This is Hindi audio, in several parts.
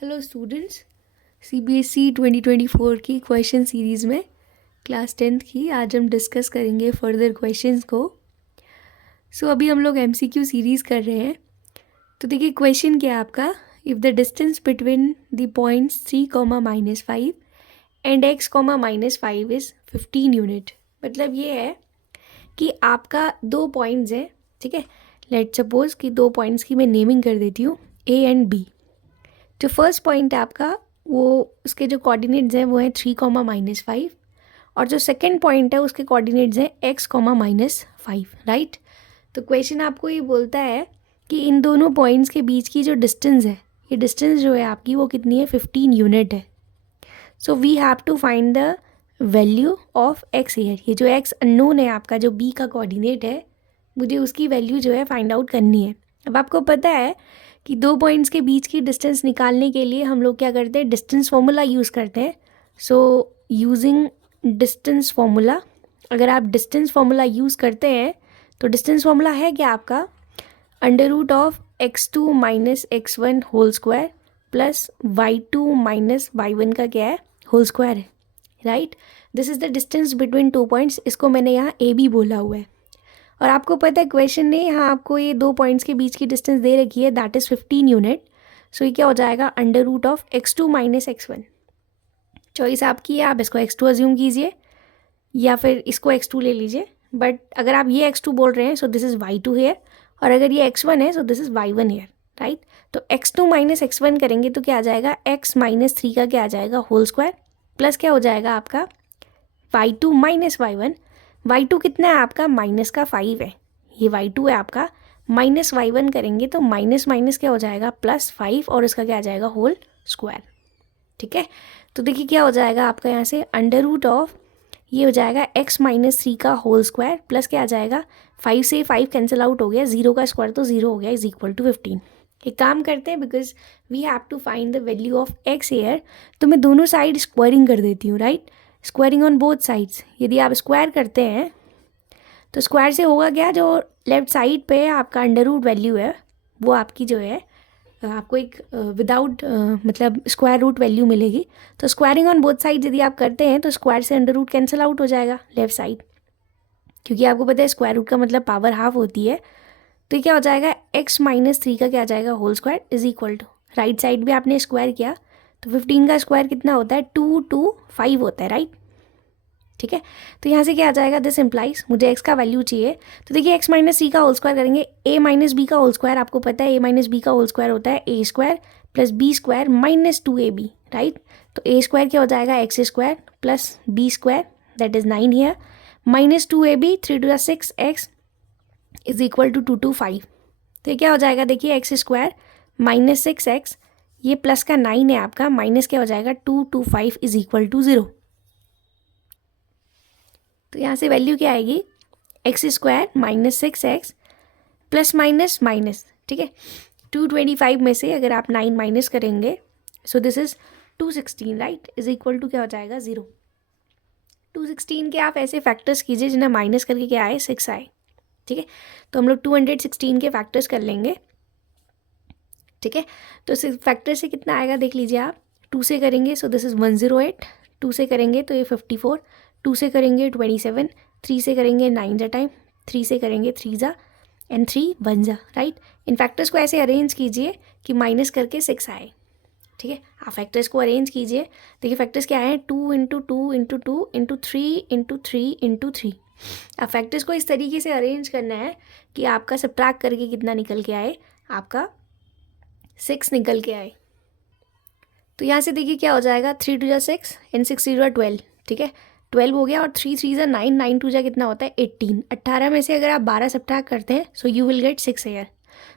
हेलो स्टूडेंट्स, सीबीएसई 2024 की क्वेश्चन सीरीज़ में क्लास 10th की आज हम डिस्कस करेंगे फर्दर क्वेश्चंस को। अभी हम लोग एमसीक्यू सीरीज़ कर रहे हैं। तो देखिए क्वेश्चन क्या है आपका, if the distance between the points 3, -5 and x, -5 is 15 unit. मतलब ये है कि आपका दो पॉइंट्स हैं, ठीक है। लेट सपोज कि दो पॉइंट्स की मैं नेमिंग कर देती हूँ ए एंड बी। जो फर्स्ट पॉइंट है आपका, वो उसके जो कोऑर्डिनेट्स हैं वो हैं 3, -5, और जो सेकंड पॉइंट है उसके कोऑर्डिनेट्स हैं x, -5, राइट। तो क्वेश्चन आपको ये बोलता है कि इन दोनों पॉइंट्स के बीच की जो डिस्टेंस है, ये डिस्टेंस जो है आपकी वो कितनी है, 15 यूनिट है। So we have to find the value of x here. ये जो x अननोन है आपका, जो b का कोऑर्डिनेट है, मुझे उसकी वैल्यू जो है फाइंड आउट करनी है। अब आपको पता है कि दो पॉइंट्स के बीच की डिस्टेंस निकालने के लिए हम लोग क्या करते हैं, डिस्टेंस फॉर्मूला यूज़ करते हैं। सो यूजिंग डिस्टेंस फॉर्मूला, अगर आप डिस्टेंस फॉर्मूला यूज़ करते हैं तो डिस्टेंस फॉर्मूला है क्या आपका, √(x2 - x1) whole square plus y2 - y1 का क्या है, होल स्क्वायर है, right. This is the distance between two points. इसको मैंने यहाँ ए बी बोला हुआ है। और आपको पता है क्वेश्चन ने यहाँ आपको ये दो पॉइंट्स के बीच की डिस्टेंस दे रखी है, दैट इज़ 15 यूनिट। सो ये क्या हो जाएगा, √(x2 - x1). चॉइस आपकी है, आप इसको x2 अज्यूम कीजिए या फिर इसको x2 ले लीजिए। बट अगर आप ये x2 बोल रहे हैं so this is y2 hair, और अगर ये x1 है so this is y1 here, right. तो x2 - x1 करेंगे तो क्या आ जाएगा, x - 3 का क्या आ जाएगा, होल स्क्वायर, प्लस क्या हो जाएगा आपका y2 - y1। y2 कितना है आपका, माइनस का 5 है, ये y2 है आपका, माइनस y1 करेंगे तो माइनस माइनस क्या हो जाएगा, +5, और इसका क्या आ जाएगा, होल स्क्वायर, ठीक है। तो देखिए क्या हो जाएगा आपका यहाँ से, √ऑफ ये हो जाएगा x - 3 का होल स्क्वायर प्लस क्या आ जाएगा, 5 से 5 कैंसिल आउट हो गया, 0 का स्क्वायर तो 0 हो गया, इज इक्वल टू 15। एक काम करते हैं, because we have to find the value of x here, तो मैं दोनों साइड स्क्वायरिंग कर देती हूँ, right. Squaring on both sides, यदि आप स्क्वायर करते हैं तो स्क्वायर से होगा क्या, जो लेफ्ट साइड पे आपका अंडर रूट वैल्यू है वो आपकी जो है आपको एक विदाउट मतलब स्क्वायर रूट वैल्यू मिलेगी। तो स्क्वायरिंग ऑन बोथ साइड यदि आप करते हैं तो स्क्वायर से अंडर रूट कैंसिल आउट हो जाएगा लेफ्ट साइड, क्योंकि आपको पता है स्क्वायर रूट का मतलब पावर हाफ होती है। तो ये क्या हो जाएगा, x - 3 का क्या आ जाएगा, whole square is equal to, right side भी आपने स्क्वायर किया तो 15 का स्क्वायर कितना होता है, 2 2 5 होता है, राइट, ठीक है। तो यहाँ से क्या आ जाएगा, दिस इम्प्लाइज, मुझे x का वैल्यू चाहिए। तो देखिए x - 3 का होल स्क्वायर करेंगे, a - b का होल स्क्वायर, आपको पता है a - b का होल स्क्वायर होता है a² plus b² - 2ab, right. तो a² क्या हो जाएगा, x² plus b² that is 9 here, -2ab, 3 2 6, x is equal to 2 2 5। तो ये क्या हो जाएगा, देखिए x² - 6x, ये प्लस का 9 है आपका, माइनस क्या हो जाएगा, 2 2 5 इज इक्वल टू 0। तो यहाँ से वैल्यू क्या आएगी, x² - 6x plus minus minus, ठीक है। 225 में से अगर आप 9 माइनस करेंगे so this is 216, right, is equal to क्या हो जाएगा, 0। 216 के आप ऐसे फैक्टर्स कीजिए जिन्हें माइनस करके क्या आए, 6 आए, ठीक है। तो हम लोग 216 के फैक्टर्स कर लेंगे, ठीक है। तो फैक्टर से कितना आएगा देख लीजिए आप, 2 से करेंगे सो दिस इज़ 108, 2 से करेंगे तो ये 54, 2 से करेंगे 27, 3 से करेंगे 9 जा टाइम, 3 से करेंगे 3 जा एंड 3 1 जा, राइट। इन फैक्टर्स को ऐसे अरेंज कीजिए कि माइनस करके 6 आए, ठीक है। आप फैक्टर्स को अरेंज कीजिए, देखिए फैक्टर्स क्या है, 2 × 2 × 2 × 3 × 3 × 3। आप फैक्टर्स को इस तरीके से अरेंज करना है कि आपका सब्ट्रैक्ट करके कितना निकल के आए, आपका 6 निकल के आए। तो यहाँ से देखिए क्या हो जाएगा, 3 2 6 एंड 6 0 12, ठीक है, 12 हो गया, और 3 3 9, 9 2 कितना होता है, 18। 18 में से अगर आप 12 सब्ट्रैक्ट करते हैं so you will get 6 here.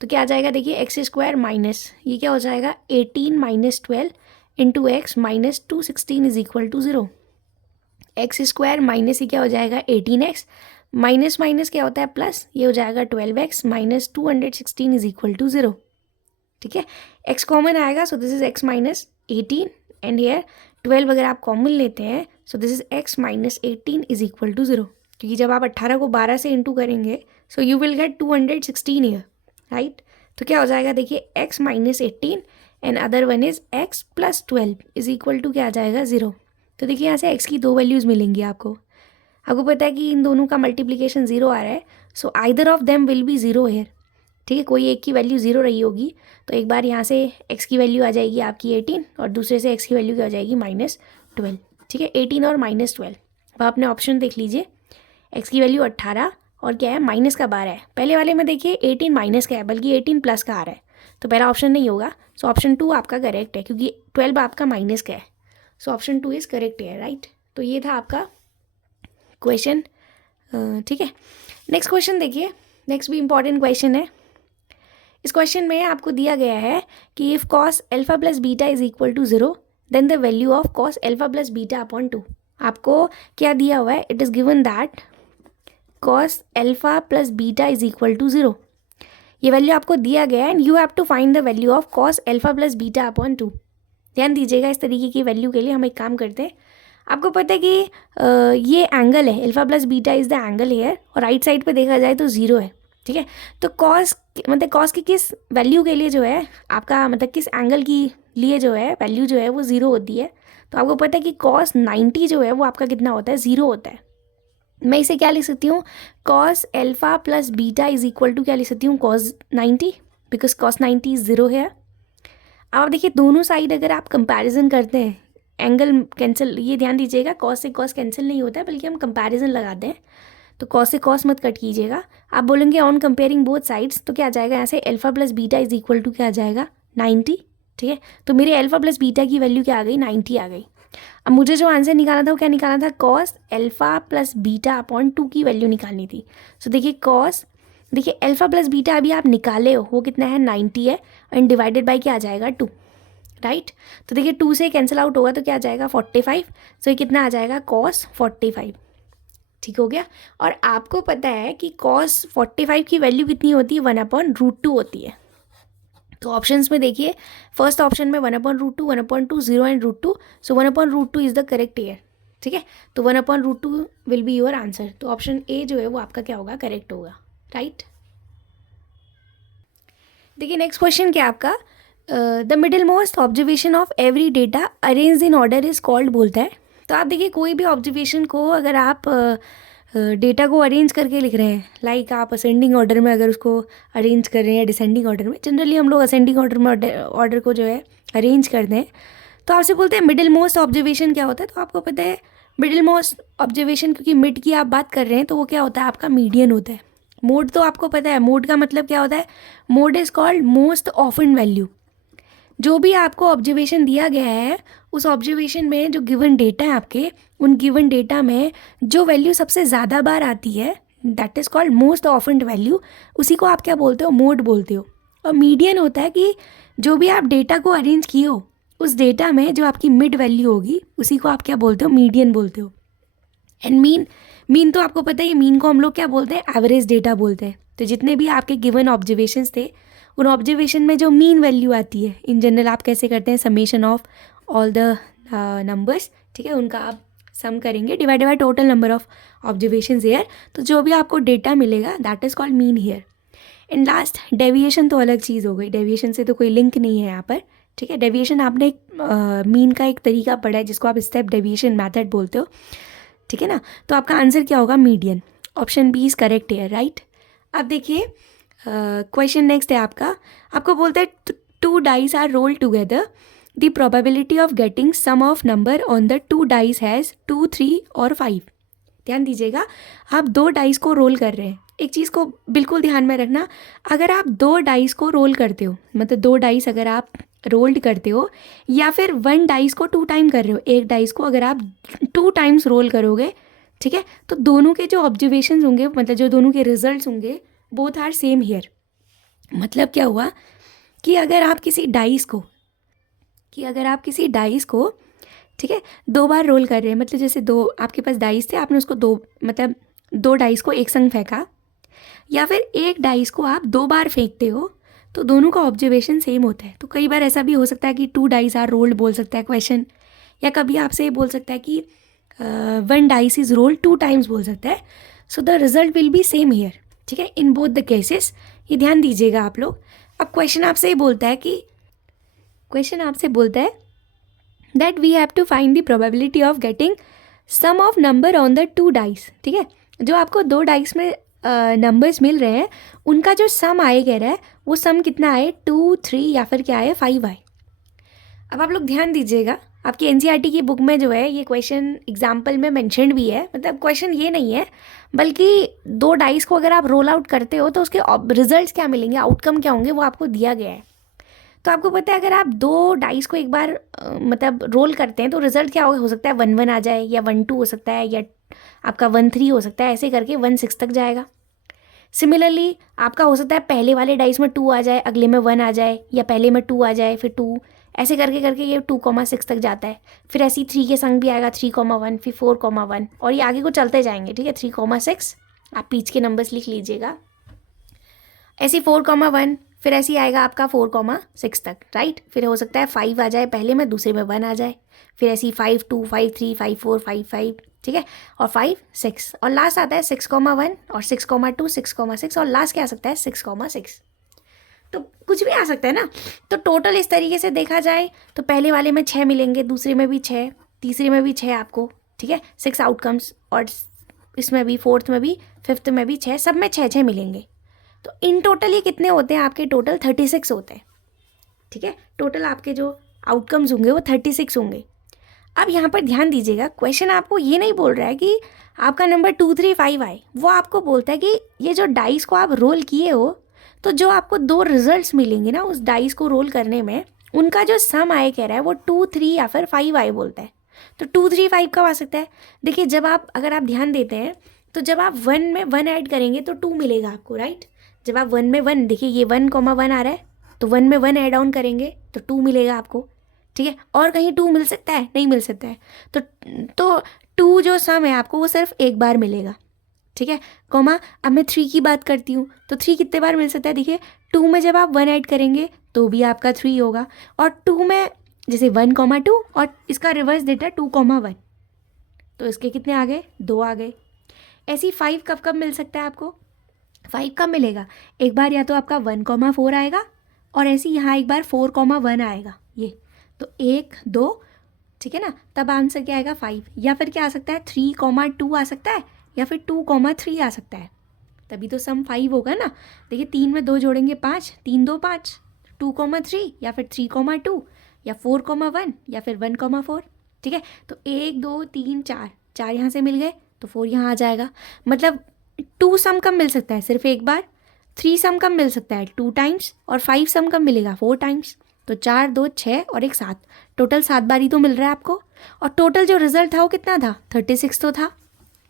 तो क्या आ जाएगा, देखिए x² माइनस ये क्या हो जाएगा, 18 - 12 into x - 216 is equal to 0। x² minus ये क्या हो जाएगा, 18x माइनस माइनस क्या होता है, प्लस ये हो जाएगा 12x - 216 इज इक्वल टू 0, ठीक है। x कॉमन आएगा so this is x - 18 and here 12 अगर आप कॉमन लेते हैं so this is x - 18 is equal to 0, क्योंकि जब आप 18 को 12 से इंटू करेंगे so you will get 216 here, right. तो क्या हो जाएगा, देखिए x - 18 and other one is x plus 12 is equal to क्या आ जाएगा 0। तो देखिए यहाँ से x की दो वैल्यूज़ मिलेंगी आपको पता है कि इन दोनों का मल्टीप्लिकेशन 0 आ रहा है, so either of them will be 0 here. ठीक है, कोई एक की वैल्यू 0 रही होगी, तो एक बार यहाँ से x की वैल्यू आ जाएगी आपकी 18 और दूसरे से x की वैल्यू क्या हो जाएगी -12। ठीक है, 18 और -12। अब आपने ऑप्शन देख लीजिए, x की वैल्यू 18 और क्या है माइनस का 12 है। पहले वाले में देखिए 18 माइनस का है, बल्कि 18 प्लस का आ रहा है, तो पहला ऑप्शन नहीं होगा। सो ऑप्शन 2 आपका करेक्ट है, क्योंकि 12 आपका माइनस का है। सो ऑप्शन 2 इज़ करेक्ट है, राइट। तो ये था आपका क्वेश्चन। ठीक है, नेक्स्ट क्वेश्चन देखिए, नेक्स्ट भी इंपॉर्टेंट क्वेश्चन है। इस क्वेश्चन में आपको दिया गया है कि if cos alpha plus beta is equal to 0 then the value of cos alpha plus beta upon 2। आपको क्या दिया हुआ है, it is given that cos alpha plus beta is equal to 0। ये वैल्यू आपको दिया गया है and you have to find the value of cos alpha plus beta upon 2। ध्यान दीजिएगा, इस तरीके की वैल्यू के लिए हम एक काम करते हैं। आपको पता है कि ये एंगल है, alpha plus beta is the angle hair, और राइट साइड पे देखा जाए तो 0 है। ठीक है, तो कॉस कॉस की किस वैल्यू के लिए जो है आपका किस एंगल की लिए जो है वैल्यू जो है वो 0 होती है। तो आपको पता है कि कॉस 90 जो है वो आपका कितना होता है, 0 होता है। मैं इसे क्या लिख सकती हूँ, cos alpha plus beta is equal to क्या लिख सकती हूँ, कॉस 90, बिकॉज कॉस 90 इज 0 है। अब आप देखिए दोनों साइड अगर आप कंपैरिजन करते हैं, एंगल कैंसिल, ये ध्यान दीजिएगा, कॉस से कॉस कैंसिल नहीं होता है, बल्कि हम कंपैरिजन लगाते हैं। तो कॉस से कॉस मत कट कीजिएगा, आप बोलेंगे ऑन कंपेयरिंग बोथ साइड्स, तो क्या आ जाएगा यहाँ से alpha plus beta is equal to क्या आ जाएगा 90। ठीक है, तो मेरे अल्फा प्लस बीटा की वैल्यू क्या आ गई, 90 आ गई। अब मुझे जो आंसर निकालना था वो क्या निकालना था, cos alpha plus beta upon 2 की वैल्यू निकालनी थी। सो देखिए कॉस, देखिए अल्फा प्लस बीटा अभी आप निकाले हो, वो कितना है 90 है, एंड डिवाइडेड बाई क्या आ जाएगा 2, राइट। तो देखिए 2 से कैंसिल आउट होगा तो क्या आ जाएगा 45। सो ये कितना आ जाएगा कॉस 45। ठीक हो गया। और आपको पता है कि कॉस 45 की वैल्यू कितनी होती है, 1/√2 होती है। तो ऑप्शंस में देखिए, फर्स्ट ऑप्शन में 1/√2, 1/2, 0 and √2। So 1/√2 is the correct year. ठीक है, तो 1/√2 विल बी योर आंसर। तो ऑप्शन ए जो है वो आपका क्या होगा, करेक्ट होगा, राइट। देखिए नेक्स्ट क्वेश्चन क्या आपका, the middle most observation of every data arrange in order is called बोलता है। तो आप देखिए कोई भी ऑब्जर्वेशन को अगर आप डेटा को अरेंज करके लिख रहे हैं, लाइक आप असेंडिंग ऑर्डर में अगर उसको अरेंज कर रहे हैं या डिसेंडिंग ऑर्डर में, जनरली हम लोग असेंडिंग ऑर्डर में ऑर्डर को जो है अरेंज करते हैं। तो आपसे बोलते हैं मिडिल मोस्ट ऑब्जर्वेशन क्या होता है। तो आपको पता है मिडिल मोस्ट ऑब्जर्वेशन, क्योंकि मिड की आप बात कर रहे हैं, तो वो क्या होता है आपका मीडियन होता है। मोड तो आपको पता है, मोड का मतलब क्या होता है, mode is called most often value. जो भी आपको ऑब्जर्वेशन दिया गया है, उस ऑब्जर्वेशन में जो गिवन डेटा है आपके, उन गिवन डेटा में जो वैल्यू सबसे ज़्यादा बार आती है, that is called most often value. उसी को आप क्या बोलते हो, मोड बोलते हो। और मीडियन होता है कि जो भी आप डेटा को अरेंज किए हो, उस डेटा में जो आपकी मिड वैल्यू होगी, उसी को आप क्या बोलते हो, मीडियन बोलते हो। एंड मीन तो आपको पता है, मीन को हम लोग क्या बोलते हैं, एवरेज डेटा बोलते हैं। तो जितने भी आपके गिवन ऑब्जर्वेशंस थे, उन ऑब्जर्वेशन में जो मीन वैल्यू आती है, इन जनरल आप कैसे करते हैं, summation of all the numbers. ठीक है, उनका आप सम करेंगे divided by total number of observations here. तो जो भी आपको डेटा मिलेगा that is called mean here. And last deviation तो अलग चीज़ हो गई, डेविएशन से तो कोई लिंक नहीं है यहाँ पर। ठीक है, डेविएशन आपने एक मीन का एक तरीका पढ़ा है जिसको आप स्टेप डेविएशन मैथड बोलते हो। ठीक है ना, तो आपका आंसर क्या होगा, median. Option B is correct है, राइट। अब देखिए क्वेश्चन नेक्स्ट है आपका, आपको बोलता है 2 dice are rolled together, the probability of getting sum of number on the 2 dice has 2, 3 और 5। ध्यान दीजिएगा, आप 2 डाइस को रोल कर रहे हैं। एक चीज़ को बिल्कुल ध्यान में रखना, अगर आप 2 डाइस को रोल करते हो, मतलब 2 डाइस अगर आप रोल्ड करते हो, या फिर 1 डाइस को 2 टाइम कर रहे हो, एक डाइस को अगर आप 2 टाइम्स रोल करोगे, ठीक है, तो दोनों के जो ऑब्जर्वेशन होंगे, मतलब जो दोनों के रिजल्ट्स होंगे, बोथ आर सेम हियर। मतलब क्या हुआ कि अगर आप किसी डाइस को ठीक है 2 बार रोल कर रहे हैं, मतलब जैसे 2 आपके पास डाइस थे, आपने उसको 2 डाइस को एक संग फेंका, या फिर एक डाइस को आप 2 बार फेंकते हो, तो दोनों का ऑब्जर्वेशन सेम होता है। तो कई बार ऐसा भी हो सकता है कि 2 डाइस आर रोल्ड बोल सकता है क्वेश्चन, या कभी आपसे बोल सकता है कि 1 डाइस इज रोल्ड 2 टाइम्स बोल सकता है। So the result will be same here. ठीक है, इन बोथ द केसेस, ये ध्यान दीजिएगा आप लोग। अब क्वेश्चन आपसे ये बोलता है कि क्वेश्चन आपसे बोलता है that we have to find the probability of getting sum of number on the 2 dice. ठीक है, जो आपको 2 डाइस में नंबर्स मिल रहे हैं उनका जो सम आए कह रहा है वो सम कितना आए 2, 3 या फिर क्या आए 5 आए। अब आप लोग ध्यान दीजिएगा, आपकी एनसीईआरटी की बुक में जो है ये क्वेश्चन एग्जाम्पल में मेंशन्ड भी है। मतलब क्वेश्चन ये नहीं है, बल्कि 2 डाइस को अगर आप रोल आउट करते हो तो उसके रिजल्ट्स क्या मिलेंगे, आउटकम क्या होंगे, वो आपको दिया गया है। तो आपको पता है अगर आप 2 डाइस को एक बार मतलब रोल करते हैं तो रिजल्ट क्या हो सकता है 1-1 आ जाए, या 1-2 हो सकता है, या आपका 1-3 हो सकता है, ऐसे करके 1-6 तक जाएगा। सिमिलरली आपका हो सकता है पहले वाले डाइस में 2 आ जाए, अगले में 1 आ जाए, या पहले में 2 आ जाए फिर 2, ऐसे करके करके ये 2,6 तक जाता है। फिर ऐसी 3 के संग भी आएगा 3,1, फिर 4,1, और ये आगे को चलते जाएंगे। ठीक है, 3,6 आप बीच के नंबर्स लिख लीजिएगा। ऐसी 4,1, फिर ऐसी आएगा आपका 4,6 तक, राइट। फिर हो सकता है 5 आ जाए पहले में, दूसरे में 1 आ जाए, फिर ऐसी 5-2, 5-3, 5-4, 5-5, ठीक है, और 5-6, और लास्ट आता है 6,1 और 6,2, 6,6, और लास्ट क्या आ सकता है 6,6। तो कुछ भी आ सकता है ना। तो टोटल इस तरीके से देखा जाए तो पहले वाले में 6 मिलेंगे, दूसरे में भी 6, तीसरे में भी 6 आपको, ठीक है, 6 आउटकम्स, और इसमें भी, फोर्थ में भी, फिफ्थ में भी 6, सब में 6-6 मिलेंगे। तो इन टोटल ये कितने होते हैं आपके, टोटल 36 होते हैं। ठीक है, टोटल आपके जो आउटकम्स होंगे वो 36 होंगे। अब यहाँ पर ध्यान दीजिएगा, क्वेश्चन आपको ये नहीं बोल रहा है कि आपका नंबर 2, 3, 5 आए, वो आपको बोलता है कि ये जो डाइस को आप रोल किए हो तो जो आपको 2 रिजल्ट्स मिलेंगे ना उस डाइस को रोल करने में, उनका जो सम आए कह रहा है वो 2, 3 या फिर 5 आए बोलता है। तो 2, 3, 5 कब आ सकता है, देखिए जब आप, अगर आप ध्यान देते हैं तो जब आप 1 में 1 ऐड करेंगे तो 2 मिलेगा आपको, राइट। जब आप 1 में 1, देखिए ये 1,1 आ रहा है, तो 1 में 1 ऐड ऑन करेंगे तो 2 मिलेगा आपको। ठीक है, और कहीं 2 मिल सकता है, नहीं मिल सकता है। तो 2 जो सम है आपको वो सिर्फ एक बार मिलेगा। ठीक है, कॉमा, अब मैं 3 की बात करती हूँ तो 3 कितने बार मिल सकता है, देखिए 2 में जब आप 1 ऐड करेंगे तो भी आपका 3 होगा, और 2 में जैसे 1,2 और इसका रिवर्स डेटा 2,1, तो इसके कितने आ गए, 2 आ गए। ऐसी 5 कब कब मिल सकता है आपको, 5 कब मिलेगा, एक बार या तो आपका 1,4 आएगा, और ऐसे यहाँ एक बार 4,1 आएगा, ये तो 1, 2, ठीक है ना, तब आंसर क्या आएगा 5। या फिर क्या आ सकता है 3,2 आ सकता है, या फिर 2,3 आ सकता है, तभी तो सम 5 होगा ना। देखिए 3 में 2 जोड़ेंगे 5, 3, 2, 5, 2,3 या फिर 3,2 या 4,1 या फिर 1,4। ठीक है, तो 1, 2, 3, 4, 4 यहाँ से मिल गए तो 4 यहाँ आ जाएगा। मतलब 2 सम कब मिल सकता है, सिर्फ एक बार। 3 सम कब मिल सकता है, 2 टाइम्स। और 5 सम कब मिलेगा, 4 टाइम्स। तो 4, 2, 6 और 1 7, टोटल 7 बार ही तो मिल रहा है आपको। और टोटल जो रिजल्ट था वो कितना था, 36 तो था,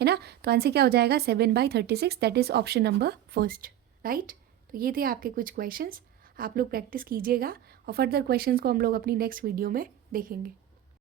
है ना। तो आंसर क्या हो जाएगा 7/36, that is option number first, right. तो ये थे आपके कुछ क्वेश्चंस, आप लोग प्रैक्टिस कीजिएगा, और फर्दर क्वेश्चंस को हम लोग अपनी नेक्स्ट वीडियो में देखेंगे।